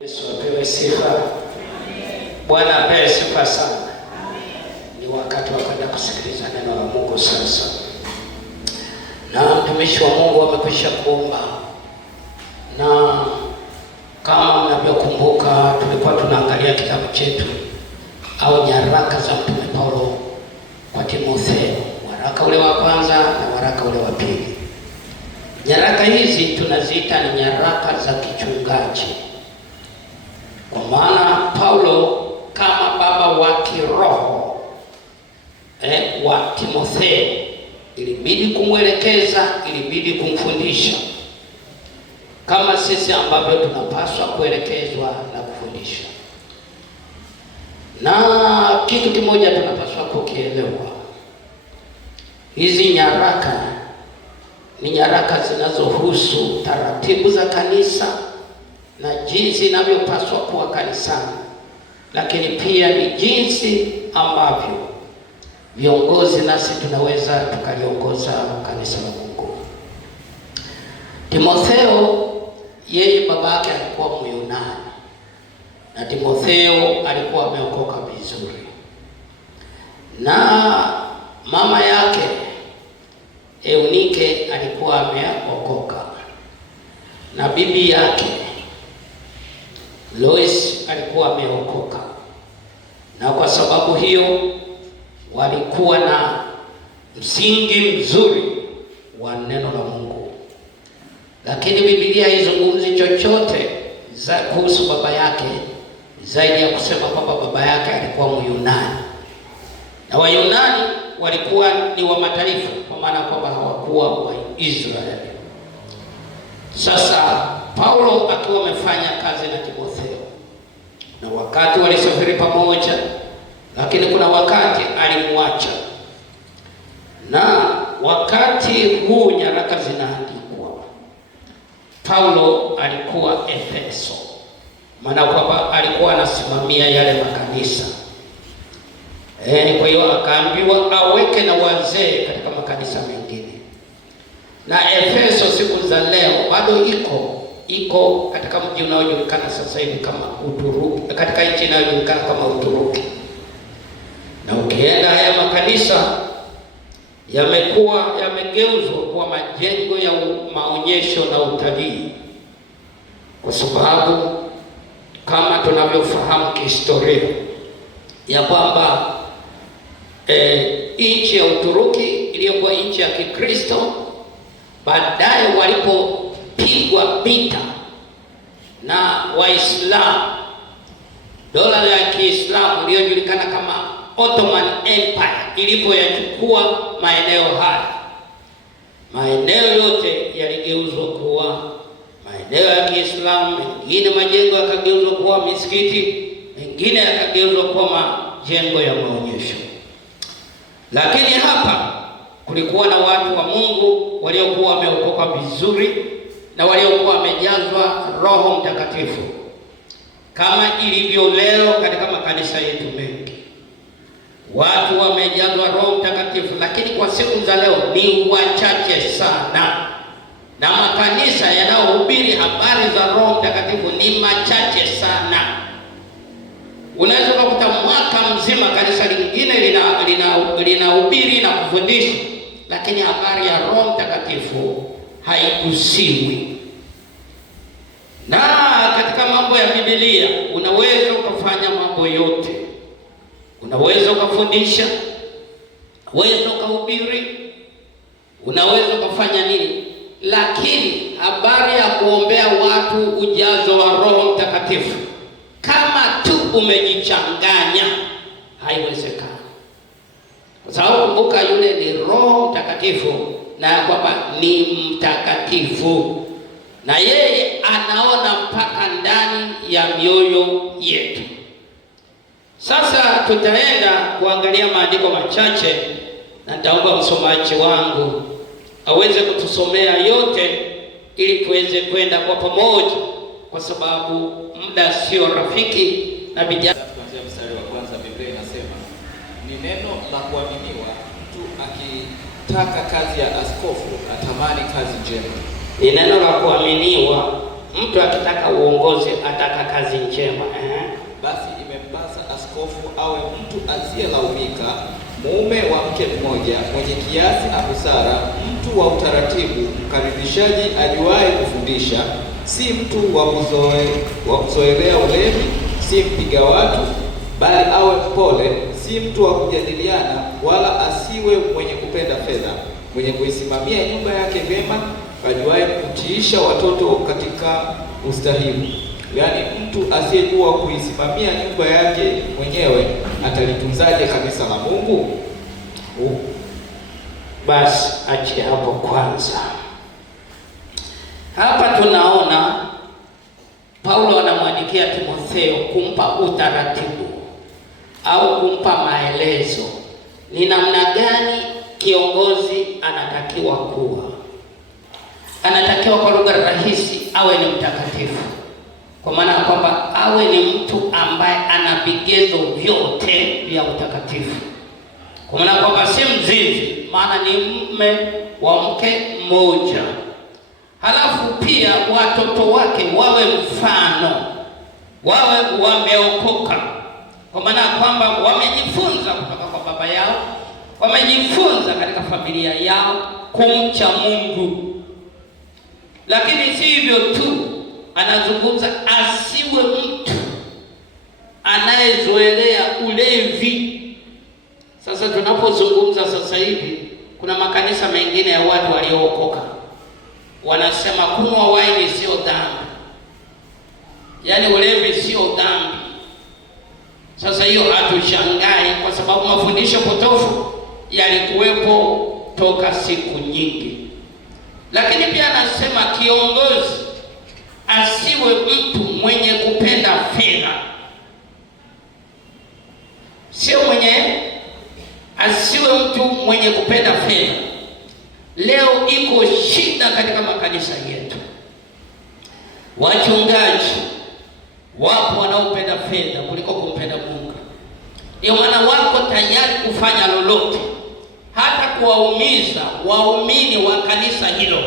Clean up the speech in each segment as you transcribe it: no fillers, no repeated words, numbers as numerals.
Yesu apewe sifa. Bwana apewe sifa sana. Ni wakati wa kwenda kusikiliza neno la Mungu sasa. Na mtumishi wa Mungu amekwisha kuomba. Na kama mnavyokumbuka tulikuwa tunaangalia kitabu chetu au nyaraka za Mtume Paulo kwa Timotheo, waraka ule wa kwanza na waraka ule wa pili. Nyaraka hizi tunaziita ni nyaraka za kichungaji. Kwa maana Paulo kama baba wa kiroho wa Timotheo ilibidi kumwelekeza, ilibidi kumfundisha kama sisi ambavyo tunapaswa kuelekezwa na kufundisha. Na kitu kimoja tunapaswa kukielewa, hizi nyaraka ni nyaraka zinazohusu taratibu za kanisa na jinsi inavyopaswa kuwa kanisani, lakini pia ni jinsi ambavyo viongozi nasi tunaweza tukaliongoza kanisa la Mungu. Timotheo, yeye baba yake alikuwa Myunani na Timotheo alikuwa ameokoka vizuri, na mama yake Eunike alikuwa ameokoka, na bibi yake Lois alikuwa ameokoka. Na kwa sababu hiyo walikuwa na msingi mzuri wa neno la Mungu. Lakini Biblia haizungumzi chochote kuhusu baba yake zaidi ya kusema kwamba baba yake alikuwa Myunani. Na Wayunani walikuwa ni wa mataifa, kwa maana kwamba hawakuwa wa Israeli. Sasa Paulo akiwa amefanya kazi na Timotheo, na wakati walisafiri pamoja, lakini kuna wakati alimwacha. Na wakati huu nyaraka zinaandikwa, Paulo alikuwa Efeso, maana kwamba alikuwa anasimamia yale makanisa. Kwa hiyo akaambiwa aweke na wazee katika makanisa mengine. Na Efeso siku za leo bado iko katika mji unaojulikana sasa hivi kama Uturuki, katika nchi inayojulikana kama Uturuki. Na ukienda haya makanisa yamegeuzwa kuwa majengo ya maonyesho na utalii, kwa sababu kama tunavyofahamu kihistoria ya kwamba nchi ya Uturuki iliyokuwa nchi ya Kikristo, baadaye walipopigwa vita na Waislamu, dola ya Kiislamu iliyojulikana kama Ottoman Empire ilipoyachukua maeneo haya, maeneo yote yaligeuzwa kuwa maeneo ya Kiislamu, mengine majengo yakageuzwa kuwa misikiti, mengine yakageuzwa kuwa majengo ya maonyesho. Lakini hapa kulikuwa na watu wa Mungu waliokuwa wameokoka vizuri na waliokuwa wamejazwa Roho Mtakatifu, kama ilivyo leo katika makanisa yetu mengi. Watu wamejazwa Roho Mtakatifu, lakini kwa siku za leo ni wachache sana, na makanisa yanayohubiri habari za Roho Mtakatifu ni machache sana. Unaweza kukuta mwaka mzima kanisa lingine linahubiri na kufundisha, lakini habari ya Roho Mtakatifu haigusiwi. Na katika mambo ya Biblia unaweza ukafanya mambo yote. Unaweza ukafundisha, unaweza ukahubiri, unaweza ukafanya nini, lakini habari ya kuombea watu ujazo wa Roho Mtakatifu, kama tu umejichanganya, haiwezekani. Kwa sababu kumbuka, yule ni Roho Mtakatifu, na kwamba ni mtakatifu, na yeye anaona mpaka ndani ya mioyo yetu. Sasa tutaenda kuangalia maandiko machache, na nitaomba msomaji wangu aweze kutusomea yote ili tuweze kwenda kwa pamoja, kwa sababu muda sio rafiki. Na kuanzia mstari wa kwanza Biblia inasema, ni neno la kuaminiwa mtu akitaka kazi ya askofu atamani kazi njema. Ni neno la kuaminiwa Mtu akitaka uongozi, ataka kazi njema, basi imempasa askofu awe mtu asiyelaumika, mume wa mke mmoja, mwenye kiasi na busara, mtu wa utaratibu, mkaribishaji, ajuaye kufundisha, si mtu wa kuzoelea ulevi, si mpiga watu, bali awe mpole, si mtu wa kujadiliana, wala asiwe mwenye kupenda fedha, mwenye kuisimamia nyumba yake vyema, ajuaye kutiisha watoto katika ustahivi. Yaani mtu asiyejua kuisimamia nyumba yake mwenyewe atalitunzaje kanisa la Mungu? Basi ache hapo kwanza. Hapa tunaona Paulo anamwandikia Timotheo kumpa utaratibu au kumpa maelezo ni namna gani kiongozi anatakiwa kuwa. Anatakiwa kwa lugha rahisi awe ni mtakatifu, kwa maana kwamba awe ni mtu ambaye ana vigezo vyote vya utakatifu, kwa maana kwamba si mzinzi, maana ni mume wa mke mmoja. Halafu pia watoto wake wawe mfano, wawe wameokoka, kwa maana kwamba wamejifunza kutoka kwa baba yao, wamejifunza katika familia yao kumcha Mungu. Lakini si hivyo tu, anazungumza asiwe mtu anayezoelea ulevi. Sasa tunapozungumza sasa hivi, kuna makanisa mengine ya watu waliookoka wanasema kunywa waini sio dhambi, yaani ulevi sio dhambi. Sasa hiyo hatushangai, kwa sababu mafundisho potofu yalikuwepo toka siku nyingi. Lakini pia anasema kiongozi asiwe mtu mwenye kupenda fedha, asiwe mtu mwenye kupenda fedha. Leo iko shida katika makanisa yetu, wachungaji wapo wanaopenda fedha kuliko kumpenda Mungu. Ndio maana wako tayari kufanya lolote, hata kuwaumiza waumini wa kanisa hilo,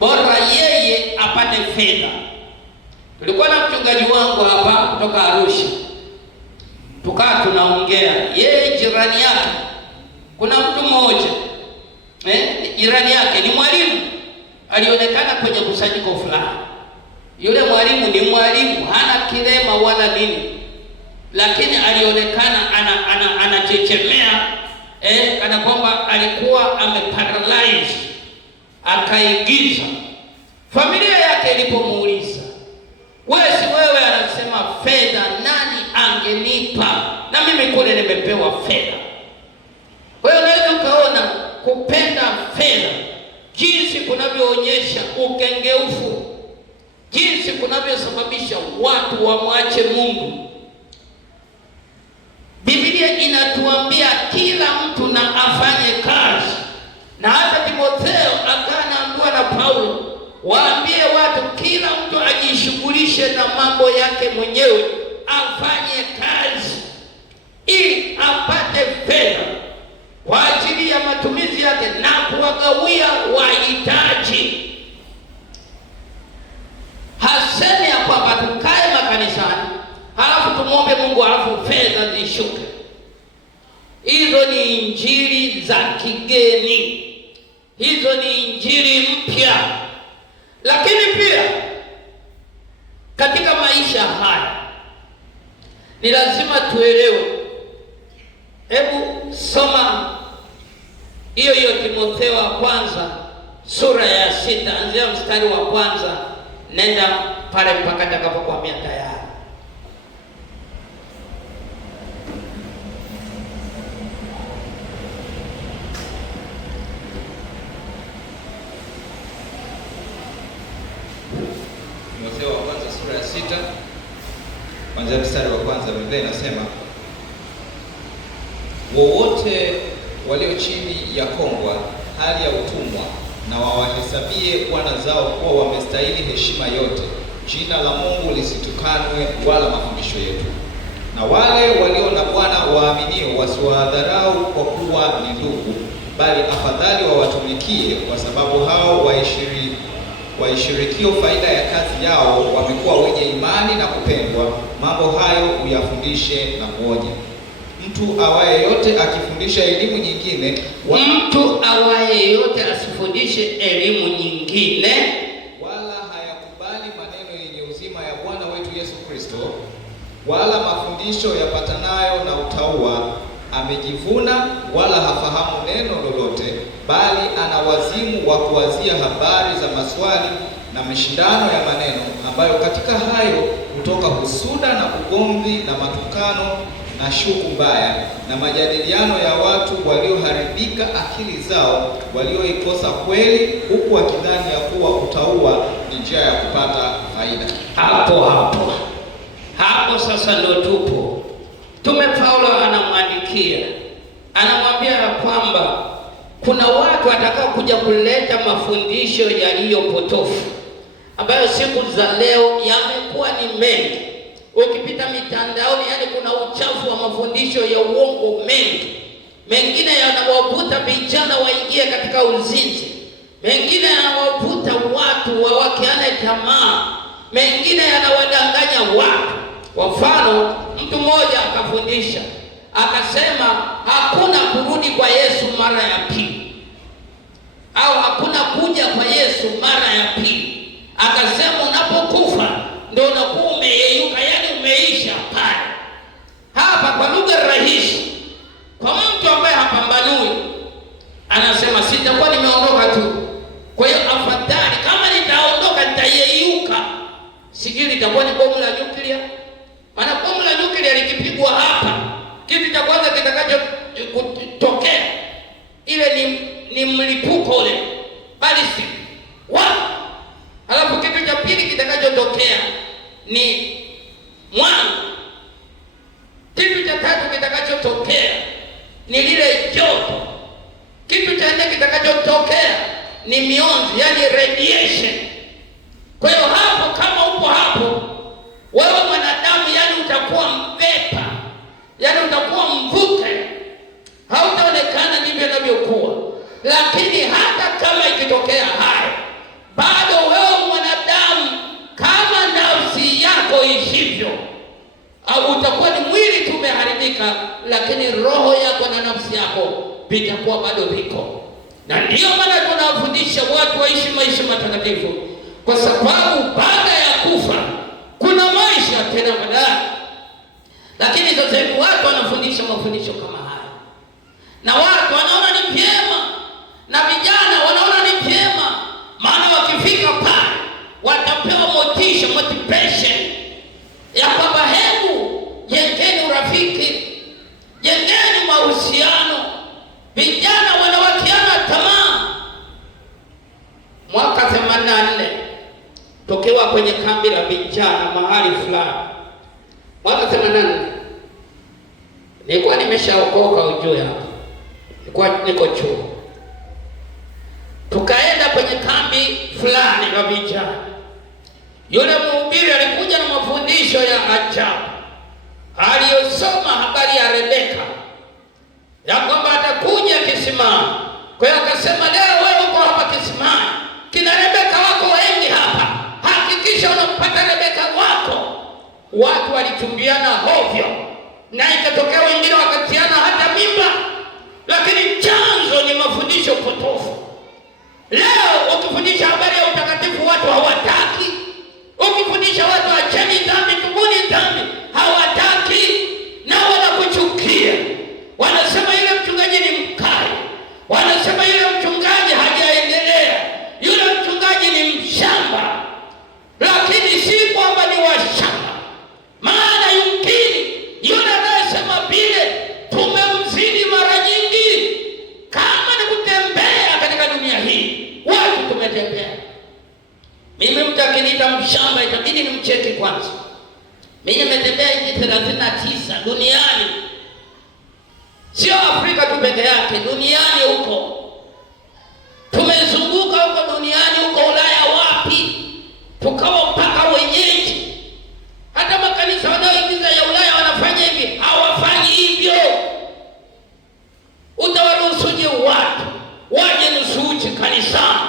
bora yeye apate fedha. Tulikuwa na mchungaji wangu hapa kutoka Arusha, tukaa tunaongea, yeye jirani yake kuna mtu mmoja jirani yake ni mwalimu, alionekana kwenye kusanyiko fulani. Yule mwalimu ni mwalimu, hana kilema wala nini, lakini alionekana anachechemea kana kwamba alikuwa ameparalyze, akaigiza. Familia yake ilipomuuliza, wewe si wewe, anasema fedha nani angenipa, na mimi kule nimepewa fedha. Kwa hiyo unaweza ukaona kupenda fedha jinsi kunavyoonyesha ukengeufu, jinsi kunavyosababisha watu wamwache Mungu. Biblia inatuambia kila mtu na afanye kazi, na hata Timotheo akanaambiwa na Paulo, waambie watu kila mtu ajishughulishe na mambo yake mwenyewe, afanye kazi ili apate fedha kwa ajili ya matumizi yake na kuwagawia wahitaji. Hasemi ya kwamba tukae makanisani halafu tumwombe Mungu halafu fedha zishuke. Hizo ni injili za kigeni, hizo ni injili mpya. Lakini pia katika maisha haya ni lazima tuelewe. Hebu soma hiyo Timotheo wa kwanza sura ya 6, anzia mstari wa kwanza, nenda pale mpaka takapokuambia tayari. Timotheo wa kwanza sura ya 6, kuanzia mstari wa kwanza, Biblia inasema, wowote walio chini ya kongwa hali ya utumwa, na wawahesabie bwana zao kuwa wamestahili heshima yote, jina la Mungu lisitukanwe wala mafundisho yetu. Na wale walio na bwana waaminio wasiwadharau kwa kuwa ni ndugu, bali afadhali wawatumikie, kwa sababu hao waishirikio faida ya kazi yao wamekuwa wenye imani na kupendwa. Mambo hayo uyafundishe na kuonya. Mtu awaye yote akifundisha elimu nyingine, mtu awaye yote asifundishe elimu nyingine, wala hayakubali maneno yenye uzima ya Bwana wetu Yesu Kristo, wala mafundisho yapatanayo na utauwa, amejivuna wala hafahamu neno lolote, bali ana wazimu wa kuwazia habari za maswali na mashindano ya maneno, ambayo katika hayo hutoka husuda na ugomvi na matukano na shuku mbaya na majadiliano ya watu walioharibika akili zao, walioikosa kweli, huku wakidhani ya kuwa utauwa ni njia ya kupata faida. Hapo sasa ndio tupo. Mtume Paulo anamwambia kwamba kuna watu watakao kuja kuleta mafundisho yaliyo potofu, ambayo siku za leo yamekuwa ni mengi. Ukipita mitandaoni, yani kuna uchafu wa mafundisho ya uongo mengi. Mengine yanawavuta vijana waingie katika uzinzi, mengine yanawavuta watu wawakiane tamaa, mengine yanawadanganya watu. Kwa mfano, mtu mmoja akafundisha akasema hakuna kurudi kwa Yesu mara ya pili, au hakuna kuja kwa Yesu mara ya pili. Akasema unapokufa ndio unakuwa umeyeyuka, yani umeisha pale. Hapa kwa lugha rahisi, kwa mtu ambaye hapambanui, anasema sitakuwa nimeondoka tu. Kwa hiyo afadhali kama nitaondoka nitayeyuka, sijui litakuwa ni bomu la nyuklia. Maana bomu la nyuklia likipigwa hapa, kitu cha kwanza kitakacho kutokea ile ni mlipuko ule, ballistic. Halafu kitu cha pili kitakachotokea ni mwanga. Kitu cha tatu kitakachotokea ni lile joto. Kitu cha nne kitakachotokea ni mionzi, yani radiation. Kwa hiyo hapo, kama upo hapo wewe mwanadamu, yani utakuwa mpepa, yani utakuwa mvuke, hautaonekana ndivyo inavyokuwa. Lakini hata kama ikitokea haya, bado wewe mwanadamu, kama nafsi yako ishivyo, au utakuwa ni mwili tu umeharibika, lakini roho yako na nafsi yako vitakuwa bado viko. Na ndiyo maana tunawafundisha watu waishi maisha matakatifu, kwa sababu baada ya kufa kuna maisha tena baadaye. Lakini sasa hivi watu wanafundisha mafundisho kama haya, na watu wanaona ni vyema, na vijana wanaona ni vyema, maana wakifika pale watapewa motisha, motivation ya kwamba hebu jengeni urafiki, jengeni mahusiano. Vijana wanawakiana tamaa. Mwaka 84 tokewa kwenye kambi la vijana mahali fulani, mwaka 84 nilikuwa nimeshaokoka, ujue hapo nilikuwa niko chuo. Tukaenda kwenye kambi fulani la vijana. Yule mhubiri alikuja na mafundisho ya ajabu, aliyosoma habari ya Rebeka, ya kwamba atakuja kisimani. Kwa hiyo akasema, leo wewe uko hapa kisimani, kina Rebeka wako wengi hapa, hakikisha unampata Rebeka wako. Watu walichumbiana hovyo, na ikatokea wengine wakatiana hata mimba, lakini chanzo ni mafundisho potofu. Leo ukifundisha habari ya utakatifu watu hawataki. Ukifundisha watu acheni dhambi, tubuni dhambi, hawataki na wanakuchukia. Wanasema yule mchungaji ni mkali, wanasema yule mchungaji hajaendelea, yule mchungaji ni mshamba. Lakini si kwamba ni washamba, maana yumkini yule anayesema vile tumemzidi mara nyingi. Kama ni kutembea katika dunia hii, watu tumetembea. Mimi mtu akiniita mshamba itabidi nimcheki kwanza. Mimi nimetembea nchi 39 duniani, sio Afrika tu peke yake, duniani huko. Tumezunguka huko duniani, huko Ulaya wapi, tukawa mpaka wenyeji. Hata makanisa wanaoingiza ya Ulaya wanafanya hivi, hawafanyi hivyo. Utawaruhusuje watu waje nusu uchi kanisani?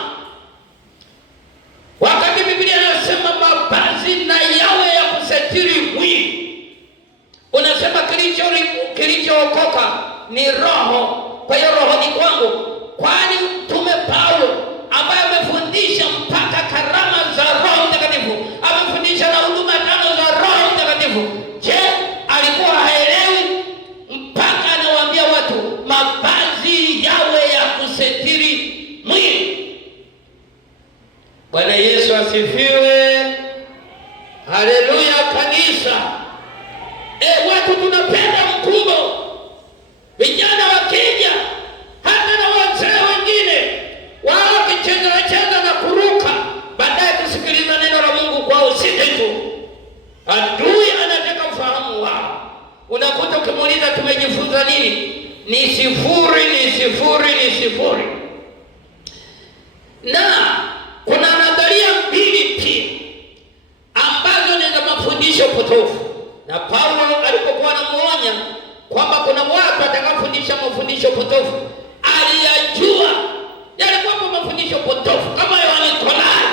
kilichookoka ni roho. Kwa hiyo roho ni kwangu. Kwani Mtume Paulo ambaye amefundisha mpaka karama za Roho Mtakatifu, amefundisha na huduma 5 za Roho Mtakatifu, je, alikuwa haelewi mpaka anawaambia watu mavazi yawe ya kusitiri mwili? Bwana Yesu asifiwe. Haleluya kanisa. Watu tunapenda mkumbo. Vijana wakija, hata na wazee wengine, wao wakicheza na kuruka, baadaye kusikiliza neno la Mungu kwa usite tu. Adui anataka ufahamu wao. Unakuta ukimuuliza tumejifunza nini? Ni sifuri. Na kuna nadharia mbili pia ambazo ni za mafundisho potofu. Na Paulo alipokuwa anamuonya kwamba kuna watu watakafundisha mafundisho potofu, aliyajua yalikuwa mafundisho potofu kama ya Nikolai,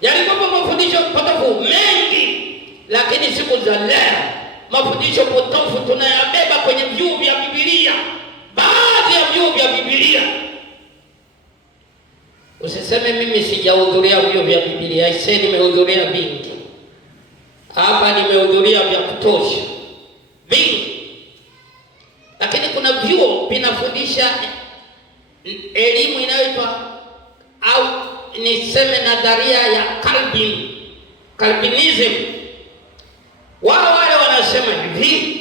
yalikuwa mafundisho potofu mengi. Lakini siku za leo mafundisho potofu tunayabeba kwenye vyuo vya Biblia, baadhi ya vyuo vya Biblia. Usiseme mimi sijahudhuria vyuo vya Biblia. Aisee, nimehudhuria vingi. Hapa nimehudhuria vya kutosha vingi. Lakini kuna vyuo vinafundisha elimu inayoitwa au niseme nadharia ya Calvinism. Wao wale wanasema hivi,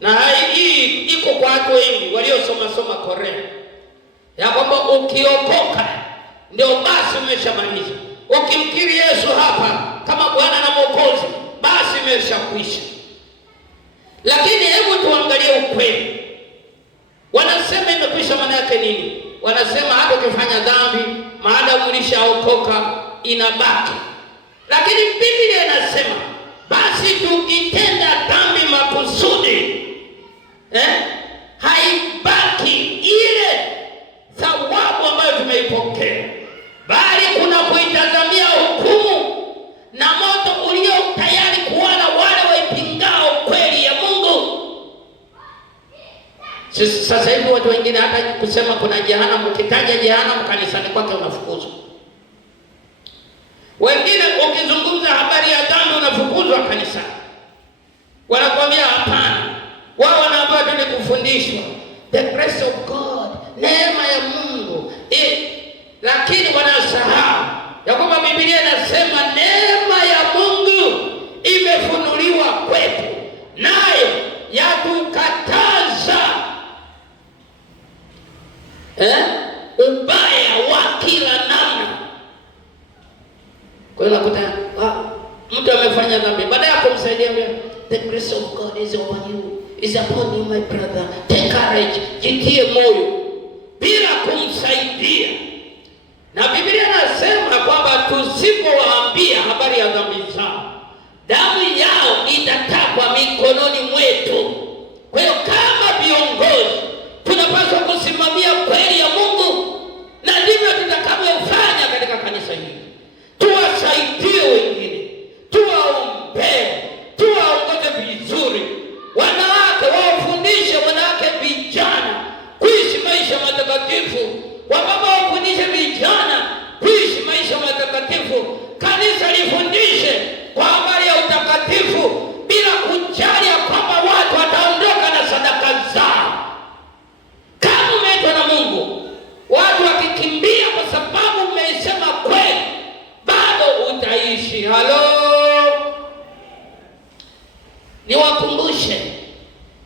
na hii iko kwa watu wengi waliosoma Korea, ya kwamba ukiokoka ndio basi umeshamaliza. Ukimkiri Yesu hapa kama Bwana na Mwokozi, basi imeshakwisha. Lakini hebu tuangalie ukweli. Wanasema imekwisha maana yake nini? Wanasema hata ukifanya dhambi, maadamu ulishaokoka inabaki. Lakini Biblia inasema basi tukitenda dhambi makusudi, haibaki ile thawabu ambayo tumeipokea, bali kuna kuitazamia hukumu na moto ulio tayari kuwala wale waipingao kweli ya Mungu. Sasa hivi watu wengine hata kusema kuna jehanamu, ukitaja jehanamu kanisani kwake unafukuzwa. Wengine ukizungumza habari ya dhambi unafukuzwa kanisani. Wanakuambia hapana. Wao wanaambia tu ni kufundishwa the grace of God, neema ya Mungu. Lakini wanasahau ya kwamba Biblia inasema neema ya Mungu imefunuliwa kwetu, nayo yatukataza ubaya wa kila namna. Kwa hiyo nakuta mtu amefanya dhambi, baada ya kumsaidia, the grace of God is upon you, is upon you my brother, take courage, jitie moyo, bila kumsaidia. Na Biblia inasema kwamba tusipowaambia habari ya dhambi zao, damu yao itatakwa mikononi mwetu. Kwa hiyo kama viongozi tunapaswa kusimamia kweli ya Mungu, na ndivyo tutakavyofanya katika kanisa hili. Tuwasaidie wengine, tuwaombee, tuwaongoze vizuri. Wanawake wawafundishe wanawake vijana kuishi maisha matakatifu. Wababa wafundishe vijana kuishi maisha matakatifu. Kanisa lifundishe kwa habari ya utakatifu, bila kujali ya kwamba watu wataondoka na sadaka zao. Kama umeitwa na Mungu, watu wakikimbia kwa sababu umeisema kweli, bado utaishi. Halo, niwakumbushe,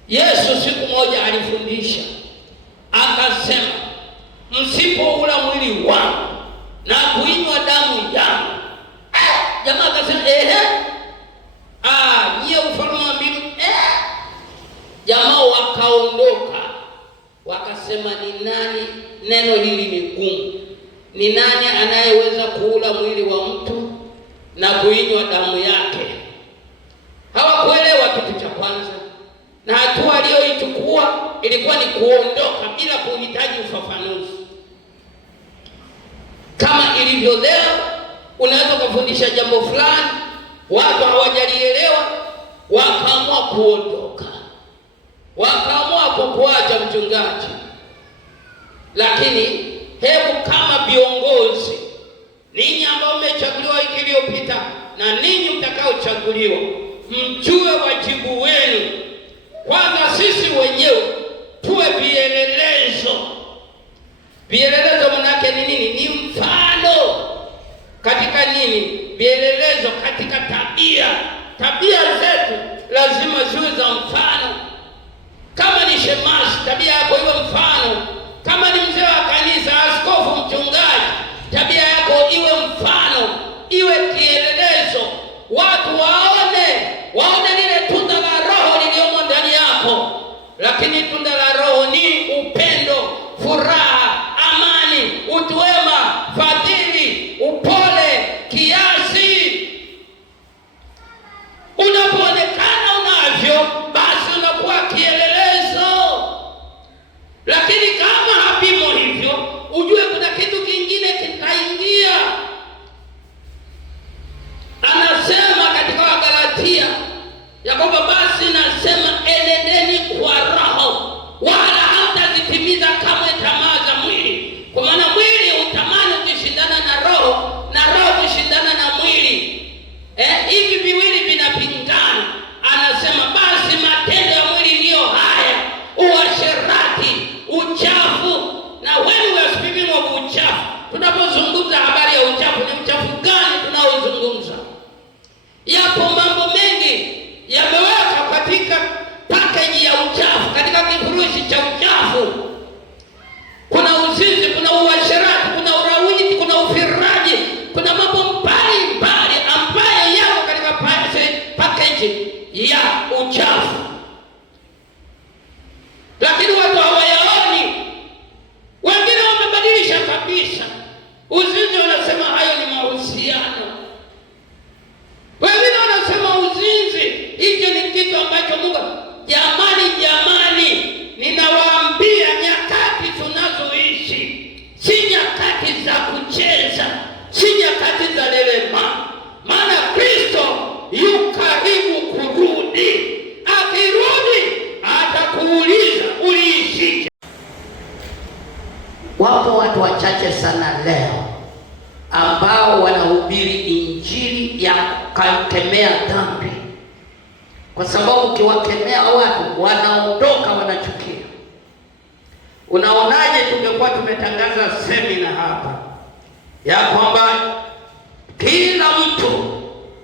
Yesu siku moja alifundisha akasema, msipoula mwili wangu na kuinywa damu yangu. Jamaa akasema nyie ufalme wa mbinguni. Jamaa wakaondoka, wakasema ni nani, neno hili ni gumu, ni nani anayeweza kuula mwili wa mtu na kuinywa damu yake? Hawakuelewa kitu cha kwanza, na hatua aliyoichukua ilikuwa ni kuondoka bila kuhitaji ufafanuzi. Kama ilivyo leo, unaweza kufundisha jambo fulani, watu hawajalielewa, wakaamua kuondoka. wakaamua kukuacha mchungaji. Lakini hebu kama viongozi, ninyi ambao mmechaguliwa wiki iliyopita na ninyi mtakaochaguliwa, mjue wajibu wenu. Kwanza sisi wenyewe tuwe vielelezo. Vielelezo manake ni nini? Ni mfano. Katika nini? Vielelezo katika tabia. Tabia zetu lazima ziwe za mfano. Kama ni shemasi, tabia yako iwe mfano. Kama ni mzee wa kanisa, askofu, mchungaji, tabia yako iwe mfano, iwe kielelezo. Watu waone lile tunda la Roho liliomo ndani yako. Lakini tunda la Roho ni upendo, furaha, amani, utu wema, fadhili, upole, kiasi. Unapoonekana unavyo, basi unakuwa kielelezo. Lakini kama hapimo hivyo, ujue kuna kitu kingine kitaingia. Anasema katika Wagalatia ya kwamba basi nasema enendeni kwa Roho, wala hamtazitimiza kamwe tamaa za mwili. Kwa maana mwili utamani ukishindana na Roho, na Roho kushindana na mwili. Hivi viwili vinapingana. Anasema basi matendo ya mwili ndiyo haya: uasherati, uchafu. Na when we are speaking of uchafu, tunapozungumza habari ya uchafu, ni uchafu gani tunaozungumza? Yapo mambo mengi yameweka katika package ya uchafu, katika kifurushi cha uchafu. Kuna uzinzi, kuna uasherati, kuna urawiti, kuna ufiraji, kuna mambo mbalimbali ambayo yako katika package ya uchafu. Lakini watu hawayaoni. Wengine wamebadilisha kabisa. Uzinzi wanasema hayo ni mahusiano. Wengine wanasema uzinzi hicho ni kitu ambacho Mungu. Jamani, ninawaambia nyakati tunazoishi si nyakati za kucheza, si nyakati za lelema. Maana Kristo yu karibu kurudi. Akirudi atakuuliza uliishije. Wapo watu wachache sana leo ambao wanahubiri injili ya kukemea dhambi, kwa sababu ukiwakemea watu wanaondoka, wanachukia. Unaonaje tungekuwa tumetangaza semina hapa ya kwamba kila mtu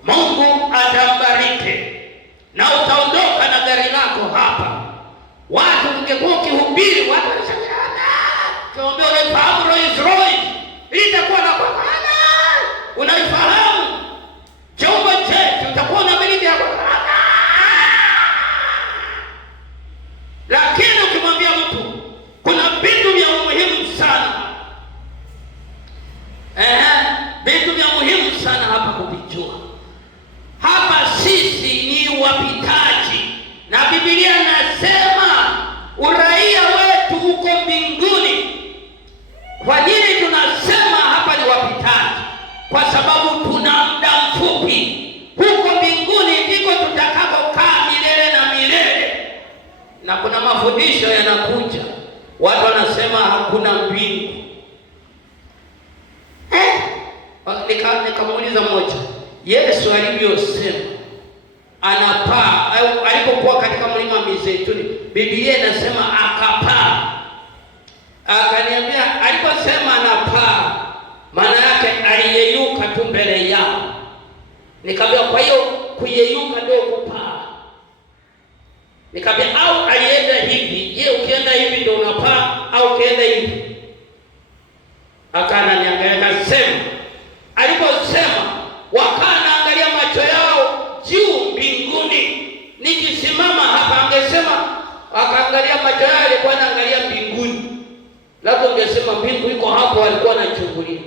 Mungu atambariki na utaondoka na gari lako hapa? Watu ungekuwa ukihubiri, watu wanashangaa, "Tuombe unafahamu Rolls Royce itakuwa na kwa kana. Unaifahamu chombo chetu utakuwa unamiliki hapo." Lakini ukimwambia mtu kuna vitu vya muhimu sana, vitu vya muhimu sana hapa kuvijua. Hapa sisi ni wapitaji, na Biblia inasema uraia wetu uko mbinguni. Kwa nini tunasema hapa ni wapitaji? Kwa sababu tuna muda mfupi. Huko mbinguni ndiko tutakapokaa milele na milele. Na kuna mafundisho yanakuja, watu wanasema hakuna mbingu. Nikamuuliza mmoja, Yesu alivyosema anapaa, alipokuwa katika mlima wa Mizeituni, Biblia inasema akapaa. Akaniambia aliposema anapaa, maana yake aliyeyuka tu mbele yao. Nikamwambia kwa hiyo kuyeyuka ndio kupaa? Nikamwambia au alienda hivi? Je, ukienda hivi ndio unapaa au ukienda hivi? Akananiangalia akasema, aliposema wakanaangalia macho yao juu mbinguni. Nikisimama hapa angesema akaangalia macho yao yalikuwa yanaangalia mbinguni. Labda ungesema mbingu iko hapo, alikuwa anachungulia.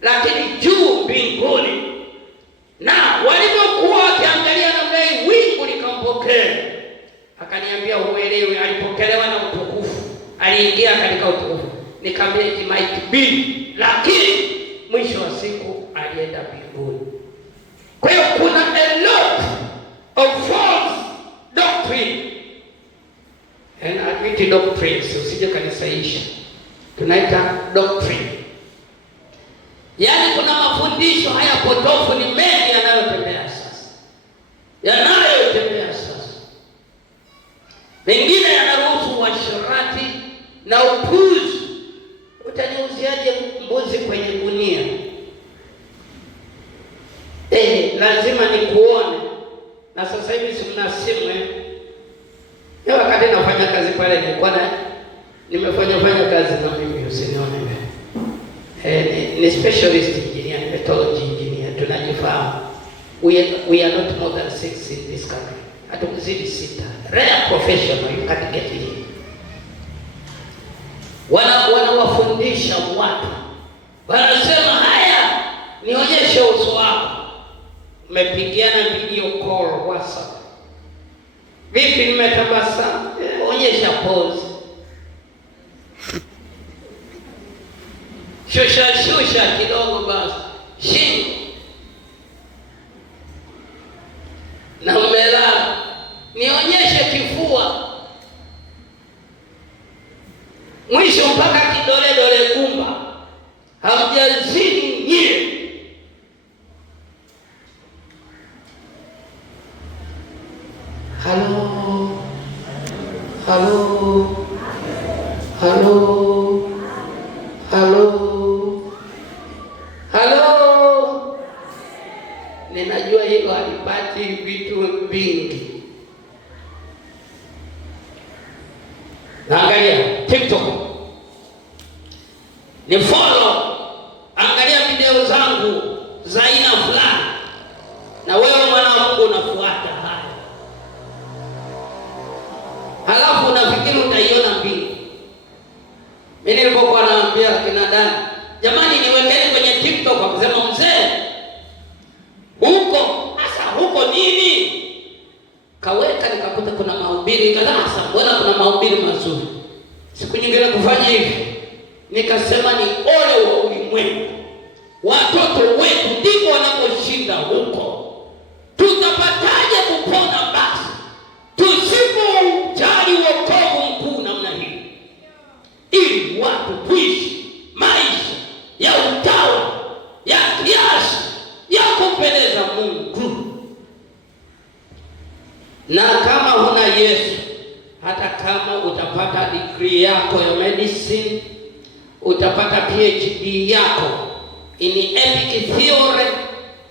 Lakini juu mbinguni. Na walipokuwa wakiangalia namna hii, wingu likampokea. Akaniambia huelewi, alipokelewa na utukufu. Aliingia katika utukufu. Nikamwambia it might be, lakini mwisho wa siku alienda mbinguni. Kwa hiyo kuna a lot of false doctrine tuiti doctrines, usije kanisaisha. Tunaita doctrine. Yaani kuna mafundisho haya potofu ni mengi yanayotembea sasa. Mengine yanaruhusu uasherati na upuzi. Utaniuziaje mbuzi kwenye gunia? Lazima nikuone. Na sasa hivi si mna simu ya wakati nafanya kazi pale nilikuwa nimefanya kazi na mimi usinione. Ni specialist engineer, metallurgy engineer, tunajifahamu. We are not more than 6 in this country. Hatukuzidi 6. Rare professional, you can't get it. Wanawafundisha watu. Wanasema haya, nionyeshe uso wako. Mmepigiana video call WhatsApp. Vipi nimetabasamu? Onyesha pose. Shusha kidogo basi. Shingo. Na umelala. Nionyeshe kifua. Mwisho mpaka kidole gumba. Hamjazini nyie. Hello. Ninajua hilo alipati vitu vingi. Angalia TikTok. Ni follow. Angalia video zangu za aina fulani. Na wewe mwana wa Mungu unafuata haya. Halafu unafikiri utaiona mbili. Mimi nilipokuwa naambia kina dada, jamani niwekeni kwenye TikTok, akisema mzee huko nini? Kaweka nikakuta kuna mahubiri kadhaa. Sasa mbona kuna mahubiri mazuri? Siku nyingine kufanya hivi. Nikasema ni ole wa ulimwengu. Watoto wetu ndiko wanaposhinda huko. Tutapataje kupona basi tusipojali wokovu mkuu namna hii? Ili watu kuishi maisha ya utawa, ya kiasi, ya kumpendeza Mungu. Na kama huna Yesu, hata kama utapata degree yako ya medicine, utapata PhD yako in epic theory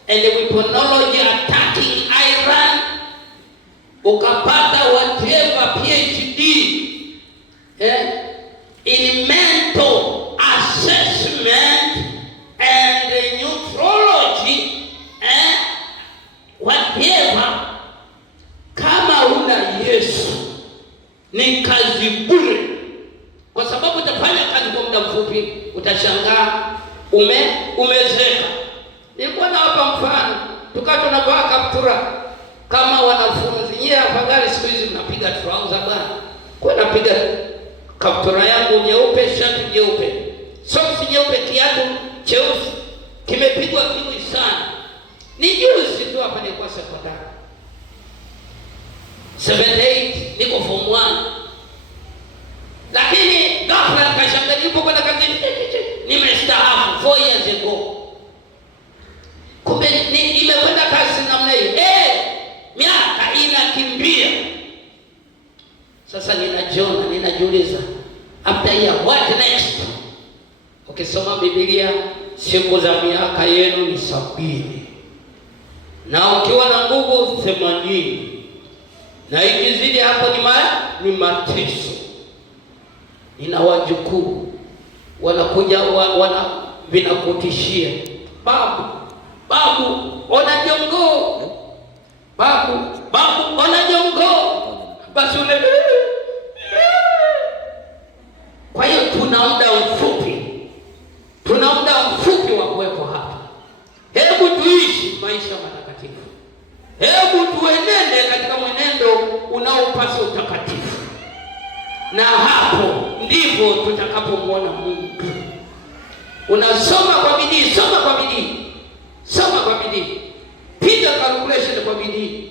and weaponology attacking Iran, ukapata whatever PhD in mental assessment and neurology whatever, kama una Yesu ni kazi bure, kwa sababu utafanya kazi kwa muda mfupi, utashangaa umezeka. Nilikuwa nawapa mfano, tukawa tunavaa kaptura kama wanafunzi. Nyie afadhali siku hizi mnapiga trouser bwana. Kwa napiga kaptura yangu nyeupe, shati nyeupe, soksi nyeupe, kiatu cheusi, kimepigwa kiwi sana. Ni juzi tu hapa nilikuwa sekondari 78, niko form 1. Lakini ghafla nikashangaa nilipokwenda kazini, nimestaafu 4 years ago. Kumbe nimekwenda kazi namna hiyo. Miaka inakimbia. Sasa ninajiuliza, after here what next? Ukisoma Biblia, siku za miaka yenu ni 70. Na ukiwa na nguvu 80. Na ikizidi hapo ni mateso. Nina wajukuu wanakuja vinakutishia. Babu ona jongo. Babu ona jongo. Basi kwa hiyo tuna muda mfupi wa kuwepo hapa. Hebu tuishi maisha matakatifu. Hebu tuenende katika mwenendo unaopasa utakatifu. Na hapo ndipo tutakapomwona Mungu. Unasoma kwa bidii, soma kwa bidii. Piga calculation kwa bidii.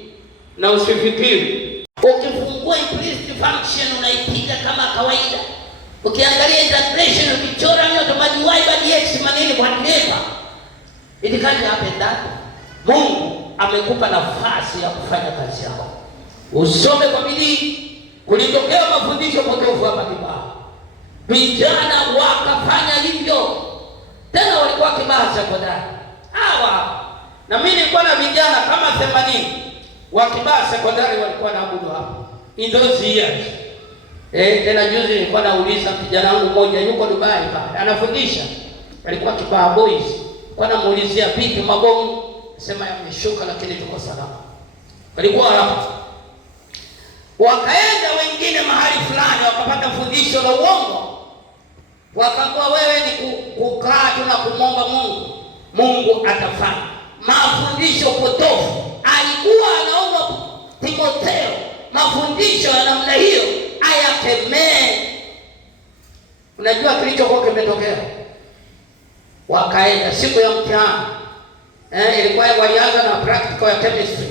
Na usifikiri ukifungua English function unaipiga kama kawaida. Ukiangalia integration, ukichora nyoto maji y by x manini whatever, it can't happen that. Mungu amekupa nafasi ya kufanya kazi yako. Usome kwa bidii. Kulitokea mafundisho potofu hapa Kibaha. Vijana wakafanya hivyo. Tena walikuwa Kibaha sekondari. Hawa. Na mimi nilikuwa na vijana kama 80 wa Kibaha sekondari walikuwa naabudu hapa. In those years. Tena juzi nilikuwa nauliza kijana wangu mmoja yuko Dubai pale. Anafundisha. Alikuwa Kibaha boys. Kwa namuulizia vipi mabomu? Sema yameshuka lakini tuko salama. Walikuwa hapa. Wakaenda wengine mahali fulani wakapata fundisho la uongo. Wakakuwa wewe ni kukaa tu na kumwomba Mungu. Mungu atafanya. Mafundisho potofu. Alikuwa anaomba Timotheo mafundisho ya namna hiyo ayakemee. Unajua kilichokuwa kimetokea? Wakaenda siku ya mtihani. Ilikuwa walianza na practical ya chemistry.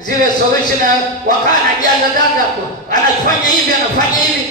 Zile solution wakana jaza hapo. Anafanya hivi, anafanya hivi.